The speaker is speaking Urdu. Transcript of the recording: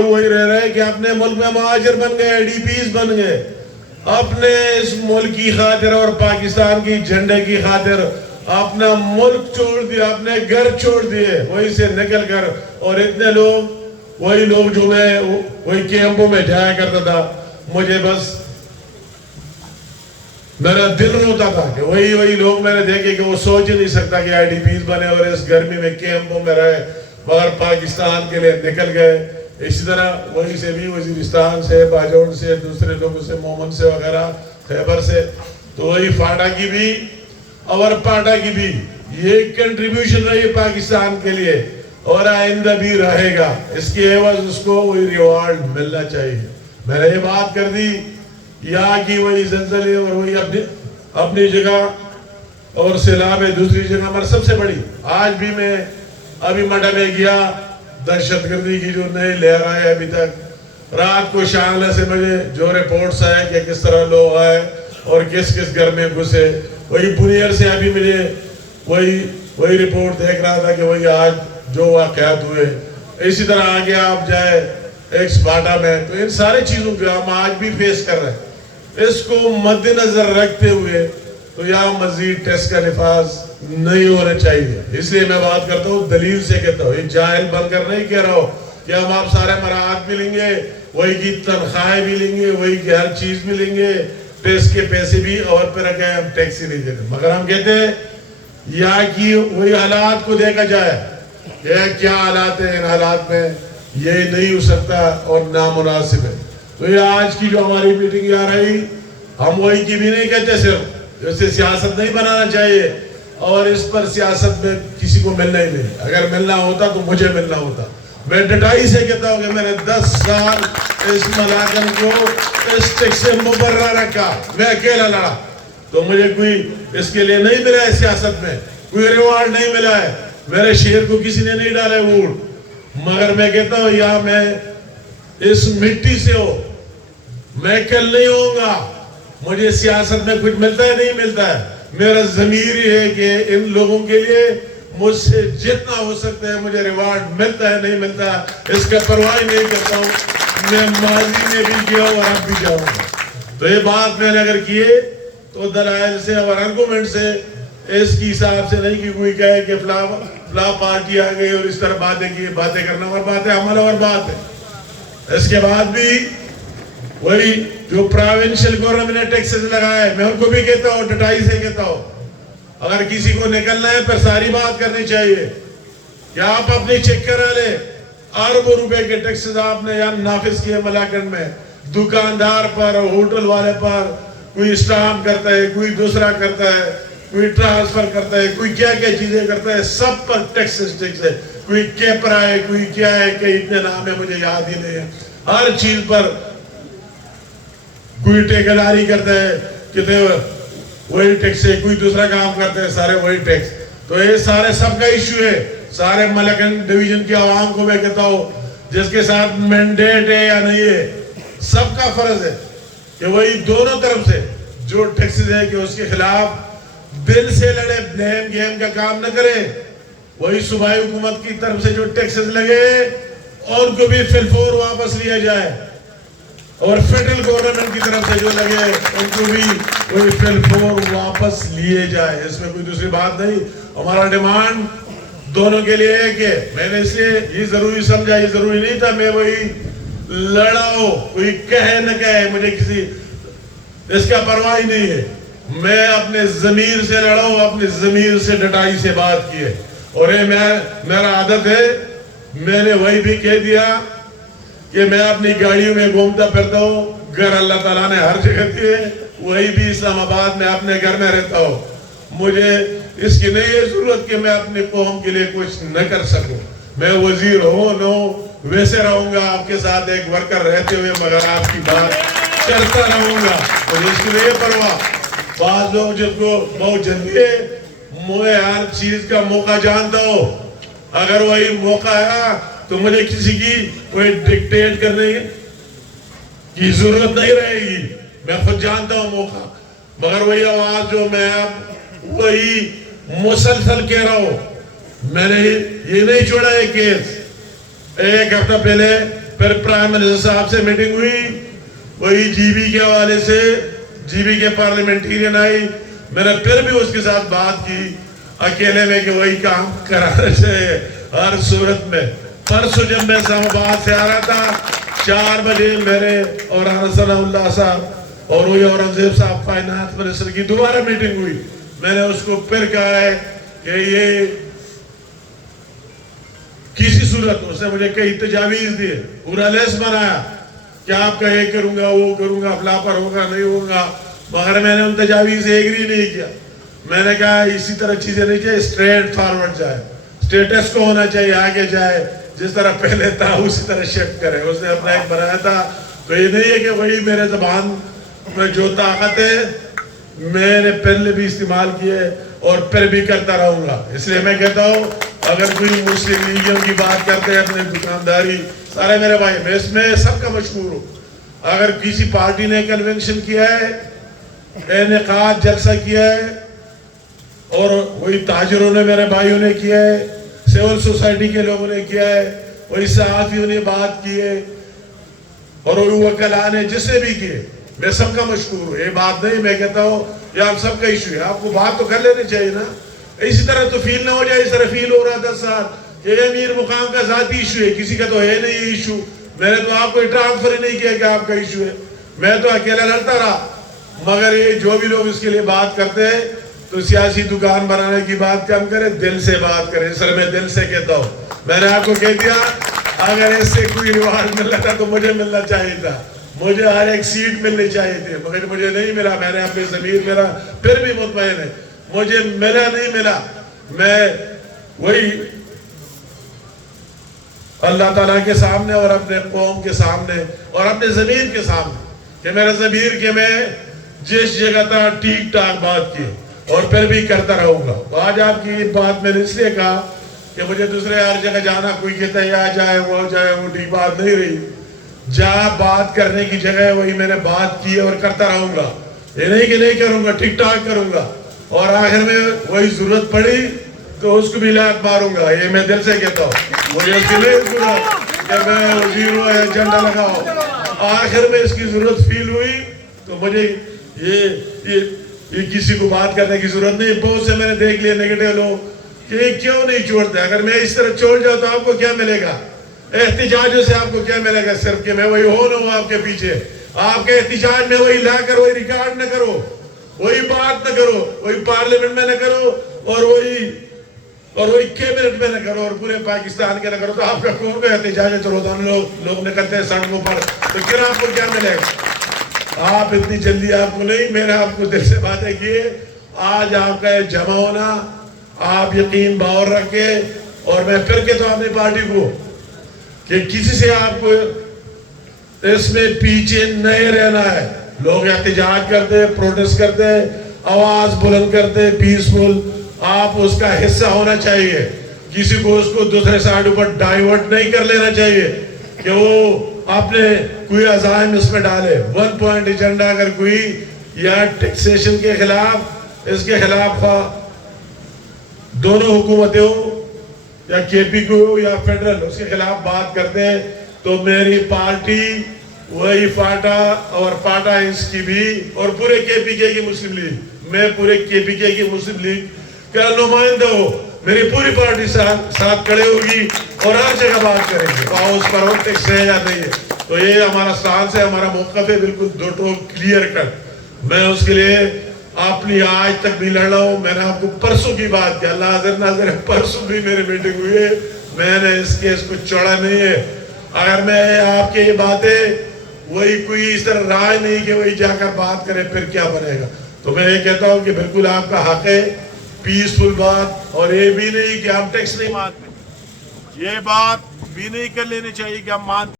وہی رہ رہے کہ اپنے ملک میں مہاجر بن گئے, IDPs بن گئے, اپنے اس ملک کی خاطر اور پاکستان کی جھنڈے کی خاطر اپنا ملک چھوڑ دیا, اپنے گھر چھوڑ دیے وہیں سے نکل کر. اور اتنے لوگ, وہی لوگ جو میں وہی کیمپوں میں جایا کرتا تھا, مجھے بس میرا دل روتا تھا کہ وہی لوگ میں نے دیکھے کہ وہ سوچ ہی نہیں سکتا کہ IDPs بنے اور اس گرمی میں کیمپوں میں رہے, مگر پاکستان کے لیے نکل گئے. اسی طرح وہیں سے بھی وزیرستان سے, باجوڑ سے, دوسرے لوگوں سے, مومن سے وغیرہ, خیبر سے, تو وہی فاٹا کی بھی اور پاٹا کی بھی یہ کنٹریبیوشن رہی پاکستان کے لیے اور آئندہ بھی رہے گا. اس کی عوض اس کو وہی ریوارڈ ملنا چاہیے. میں نے یہ بات کر دی, یہاں کی وہی زلزلے اور وہی اپنی جگہ اور سیلاب دوسری جگہ پر سب سے بڑی. آج بھی میں ابھی مڈا میں گیا, دہشت گردی کی جو نئی لہر آئے ابھی تک, رات کو شانگلہ سے مجھے جو رپورٹس آئے کہ کس طرح لوگ آئے اور کس گھر میں گھسے, وہی بنیر سے ابھی مجھے وہی رپورٹ دیکھ رہا تھا کہ وہی آج جو واقعات ہوئے. اسی طرح آگے آپ جائے ایک سپاٹا میں, تو ان سارے چیزوں کو ہم آج بھی فیس کر رہے ہیں. اس کو مد نظر رکھتے ہوئے تو یہاں مزید ٹیسٹ کا نفاذ نہیں ہونا چاہیے. اس لیے میں بات کرتا ہوں, دلیل سے کہتا ہوں, یہ جاہل بن کر نہیں کہہ رہا ہوں کہ ہم آپ سارے مراحت ملیں گے, وہی کی تنخواہیں بھی لیں گے, وہی کی ہر چیز بھی لیں گے, ٹیسٹ کے پیسے بھی اور پہ رکھے, ہم ٹیکس ہی نہیں دیتے. مگر ہم کہتے ہیں یہاں کی وہی حالات کو دیکھا جائے کہ کیا حالات ہیں, ان حالات میں یہ نہیں ہو سکتا اور نامناسب ہے. تو یہ آج کی جو ہماری میٹنگ آ رہی, ہم وہی کی بھی نہیں کہتے, صرف اسے سیاست نہیں بنانا چاہیے اور اس پر سیاست میں کسی کو ملنا ہی نہیں. اگر ملنا ہوتا تو مجھے ملنا ہوتا. میں ڈٹائی سے کہتا ہوں کہ میں نے 10 سال اس ملاکم کو اس ٹیکس سے مبرہ رکھا, میں اکیلا لڑا, تو مجھے کوئی اس کے لیے نہیں ملا ہے, سیاست میں کوئی ریوارڈ نہیں ملا ہے, میرے شہر کو کسی نے نہیں ڈالے ووٹ. مگر میں کہتا ہوں یا میں اس مٹی سے ہو, میں کل نہیں ہوں گا, مجھے سیاست میں کچھ ملتا ہے نہیں ملتا ہے, میرا ضمیر ہی ہے کہ ان لوگوں کے لیے مجھ سے جتنا ہو سکتا ہے مجھے ریوارڈ ملتا ہے نہیں ملتا ہے اس کا پرواہ نہیں کرتا ہوں. میں ماضی میں بھی کیا اور اب بھی جاؤں گا. تو یہ بات میں نے اگر کیے تو دلائل سے اور آرگومنٹ سے, اس کی حساب سے نہیں کہ کوئی کہے کہ فلاں پارٹی آ گئی اور اس طرح باتیں کی. باتیں کرنا اور بات ہے, عمل اور بات ہے. اس کے بعد بھی وہی جو پروونشل گورنمنٹ نے ٹیکسز لگائے, میں ان کو بھی کہتا ہوں, ڈٹائی سے کہتا ہوں, اگر کسی کو نکلنا ہے پھر ساری بات کرنی چاہیے کہ آپ اپنی چیک کرا لیں. اربوں روپے کے ٹیکسز آپ نے یہاں نافذ کیے ملاکنڈ میں, دکاندار پر, ہوٹل والے پر, کوئی اسٹامپ کرتا ہے, کوئی دوسرا کرتا ہے, کوئی ٹرانسفر کرتا ہے, کوئی کیا چیزیں کرتا ہے, سب پر ٹیکس ہے. کوئی کیپرا ہے, کوئی کیا ہے, کہ اتنے نام ہے مجھے یاد ہی نہیں ہے. ہر چیز پر کوئی ٹھیکیداری کرتا ہے, کہتے وہی ٹیکس ہے, کوئی دوسرا کام کرتا ہے, سارے وہی ٹیکس. تو یہ سارے سب کا ایشو ہے. سارے ملاکنڈ ڈویژن کی عوام کو میں کہتا ہوں, جس کے ساتھ مینڈیٹ ہے یا نہیں ہے, سب کا فرض ہے کہ وہی دونوں طرف سے جو ٹیکسز ہے کہ اس کے خلاف دل سے لڑے, بلیم گیم کا کام نہ کرے. وہی صوبائی حکومت کی طرف سے جو ٹیکسز لگے اور کو بھی فی الفور واپس لیا جائے, اور فیڈرل گورنمنٹ کی طرف سے جو لگے ان کو بھی کوئی فی الفور واپس لیے جائے. اس میں کوئی دوسری بات نہیں. ہمارا ڈیمانڈ دونوں کے لیے ہے کہ میں نے اسے یہ ضروری سمجھا, یہ ضروری نہیں تھا میں وہی لڑاؤ, کوئی کہے نہ کہے, مجھے کسی اس کا پرواہ ہی نہیں ہے. میں اپنے ضمیر سے لڑاؤ, اپنے ضمیر سے ڈٹائی سے بات کی ہے. اور یہ میرا عادت ہے, میں نے وہی بھی کہہ دیا کہ میں اپنی گاڑیوں میں گھومتا پھرتا ہوں, گھر اللہ تعالیٰ نے ہر جگہ دیے, وہی بھی اسلام آباد میں اپنے گھر میں رہتا ہوں. مجھے اس کی نہیں ہے ضرورت کہ میں اپنی قوم کے لیے کچھ نہ کر سکوں. میں وزیر ہوں نہ ویسے رہوں گا آپ کے ساتھ ایک ورکر رہتے ہوئے, مگر آپ کی بات کرتا رہوں گا. اور اس کے لیے پرواہ, بعض لوگ جس کو بہت جلدی ہے, میں ہر چیز کا موقع جانتا ہوں. اگر وہی موقع ہے تو مجھے کسی کی کوئی ڈکٹیٹ کرنے کی ضرورت نہیں رہے گی, میں خود جانتا ہوں موقع. مگر وہی آواز جو میں وہی مسلسل کہہ رہا ہوں, میں نے یہ نہیں چھوڑا. ایک کیس ایک ہفتہ پہلے پھر پرائم منسٹر صاحب سے میٹنگ ہوئی, وہی جی بی کے حوالے سے, جی بی کے پارلیمنٹیرین آئی, میں نے پھر بھی اس کے ساتھ بات کی اکیلے میں کہ وہی کام کرانا چاہیے ہر صورت میں. پرسوں جب میں اسلام آباد سے آ رہا تھا 4 بجے میرے اور ثناء اللہ صاحب اور وہی اورنگزیب صاحب فائنانس منسٹر کی دوبارہ میٹنگ ہوئی. میں نے اس کو پھر کہا ہے کہ یہ کسی صورت اس نے مجھے کئی تجاویز دیے, پورا لیس بنایا کہ آپ کا یہ کروں گا وہ کروں گا فلاں پر ہوگا نہیں ہوگا, مگر میں نے ان تجاویز سے ایگری نہیں کیا. میں نے کہا اسی طرح چیزیں نہیں چاہیے, اسٹریٹ فارورڈ جائے, اسٹیٹس کو ہونا چاہیے, آگے جائے, جس طرح پہلے تھا اسی طرح شفٹ کرے. اس نے اپنا ایک بنایا تھا, تو یہ نہیں ہے کہ وہی میرے زبان میں جو طاقت ہے میں نے پہلے بھی استعمال کی ہے اور پھر بھی کرتا رہوں گا. اس لیے میں کہتا ہوں اگر کوئی مسلم لیگیوں کی بات کرتے ہیں اپنے دکانداری, سارے میرے بھائی میں اس میں سب کا مشکور ہوں. اگر کسی پارٹی نے کنونشن کیا ہے, انعقاد جلسہ کیا ہے, اور وہی تاجروں نے میرے بھائیوں نے کیا ہے, سول سوسائٹی کے لوگوں نے کیا ہے, وہی صحافیوں نے بات کی ہے, اور وہی وکلاء نے جس نے بھی کیے, میں سب کا مشکور ہوں. یہ بات نہیں میں کہتا ہوں یہ ہم سب کا ایشو ہے, آپ کو بات تو کر لینی چاہیے نا. اسی طرح تو فیل نہ ہو جائے اس طرح فیل ہو رہا 10 سال کہ یہ امیر مقام کا ذاتی ایشو ہے, کسی کا تو ہے نہیں ایشو. میں نے تو آپ کو ٹرانسفر ہی نہیں کیا کہ آپ کا ایشو ہے, میں تو اکیلا لڑتا رہا. مگر یہ جو بھی لوگ اس کے لیے بات کرتے ہیں تو سیاسی دکان بنانے کی بات کم کرے, دل سے بات کریں. سر میں دل سے کہتا ہوں, میں نے آپ کو کہہ دیا اگر اس سے کوئی ریوارڈ مل رہا تھا تو مجھے ملنا چاہیے تھا, مجھے ہر ایک سیٹ ملنی چاہیے تھی, مگر مجھے نہیں ملا. میں نے اپنے ضمیر میرا پھر بھی مطمئن ہے, مجھے ملا نہیں ملا. میں وہی اللہ تعالیٰ کے سامنے اور اپنے قوم کے سامنے اور اپنے ضمیر کے سامنے کہ میرا ضمیر کہ میں جس جگہ تھا ٹھیک ٹھاک بات کی اور پھر بھی کرتا رہوں گا. آج آپ کی بات میں نے اس لیے کہا کہ مجھے دوسرے ہر جگہ جانا, کوئی کہتا ہے یہ جائے وہ ٹھیک بات نہیں رہی. جہاں بات کرنے کی جگہ ہے وہی میں نے بات کی اور کرتا رہوں گا. یہ نہیں کہ نہیں کروں گا, ٹھیک ٹھاک کروں گا, اور آخر میں وہی ضرورت پڑی تو اس کو بھی لات ماروں گا. یہ میں دل سے کہتا ہوں, مجھے اس کی نہیں ضرورت کہ میں وزیر ہوں یا جھنڈا لگاؤ. آخر میں اس کی ضرورت فیل ہوئی تو مجھے یہ کسی کو بات کرنے کی ضرورت نہیں. بہت سے میں نے دیکھ لیا نیگیٹو لوگ کہ کیوں نہیں چھوڑتے. اگر میں اس طرح چھوڑ جاؤں تو آپ کو کیا ملے گا؟ احتجاجوں سے آپ کو کیا ملے گا؟ صرف کہ میں وہی ہو نہ ہوں آپ کے پیچھے. آپ کے احتجاج میں وہی لا کر وہی ریکارڈ نہ کرو, وہی بات نہ کرو, وہی پارلیمنٹ میں نہ کرو, اور وہی کیبنٹ میں نہ کرو, اور پورے پاکستان کے نہ کرو, تو آپ کا کون کا احتجاج ہے؟ تو روزانہ لوگ نکلتے ہیں سڑکوں پر, تو پھر آپ کو کیا ملے گا؟ آپ اتنی جلدی آپ کو نہیں, میں نے آپ کو دل سے باتیں کی. آج آپ کا جمع ہونا, آپ یقین باور رکھے, اور میں پھر کہتا ہوں اپنی پارٹی کو کہ کسی سے آپ کو اس میں پیچھے نہیں رہنا ہے. لوگ احتجاج کرتے, پروٹیسٹ کرتے, آواز بلند کرتے, پیسفل, آپ اس کا حصہ ہونا چاہیے. کسی کو اس کو دوسرے سائڈ اوپر ڈائیورٹ نہیں کر لینا چاہیے کہ وہ اپنے کوئی عزائم اس میں ڈالے. 1 پوائنٹ ایجنڈا اگر کوئی یا ٹیکسیشن کے خلاف, اس کے خلاف دونوں حکومتیں ہو یا کے پی کو ہو یا فیڈرل, اس کے خلاف بات کرتے ہیں تو میری پارٹی وہی فاٹا اور پاٹا اس کی بھی, اور پورے کے پی کے کی مسلم لیگ, میں پورے کے پی کے کی مسلم لیگ کا نمائندہ ہو, میری پوری پارٹی ساتھ کھڑے ہوگی اور ہر جگہ بات کریں گے. اس پر وقت ایک ہے یا نہیں ہے, تو یہ ہمارا سٹانس ہے, ہمارا موقف ہے بالکل دو ٹوک کلیئر کٹ. میں اس کے لیے اپنی آج تک بھی لڑا ہوں. میں نے آپ کو پرسوں کی بات کیا, اللہ حاضر ناظر ہے, پرسوں بھی میری میٹنگ ہوئی ہے, میں نے اس کیس کو چھوڑا نہیں ہے. اگر میں آپ کے یہ باتیں وہی کوئی اس طرح رائے نہیں کہ وہی جا کر بات کرے پھر کیا بنے گا, تو میں یہ کہتا ہوں کہ بالکل آپ کا حق ہے پیسفل بات, اور یہ بھی نہیں کہ ہم ٹیکس نہیں مانتے, یہ بات بھی نہیں کر لینی چاہیے کہ ہم مانتے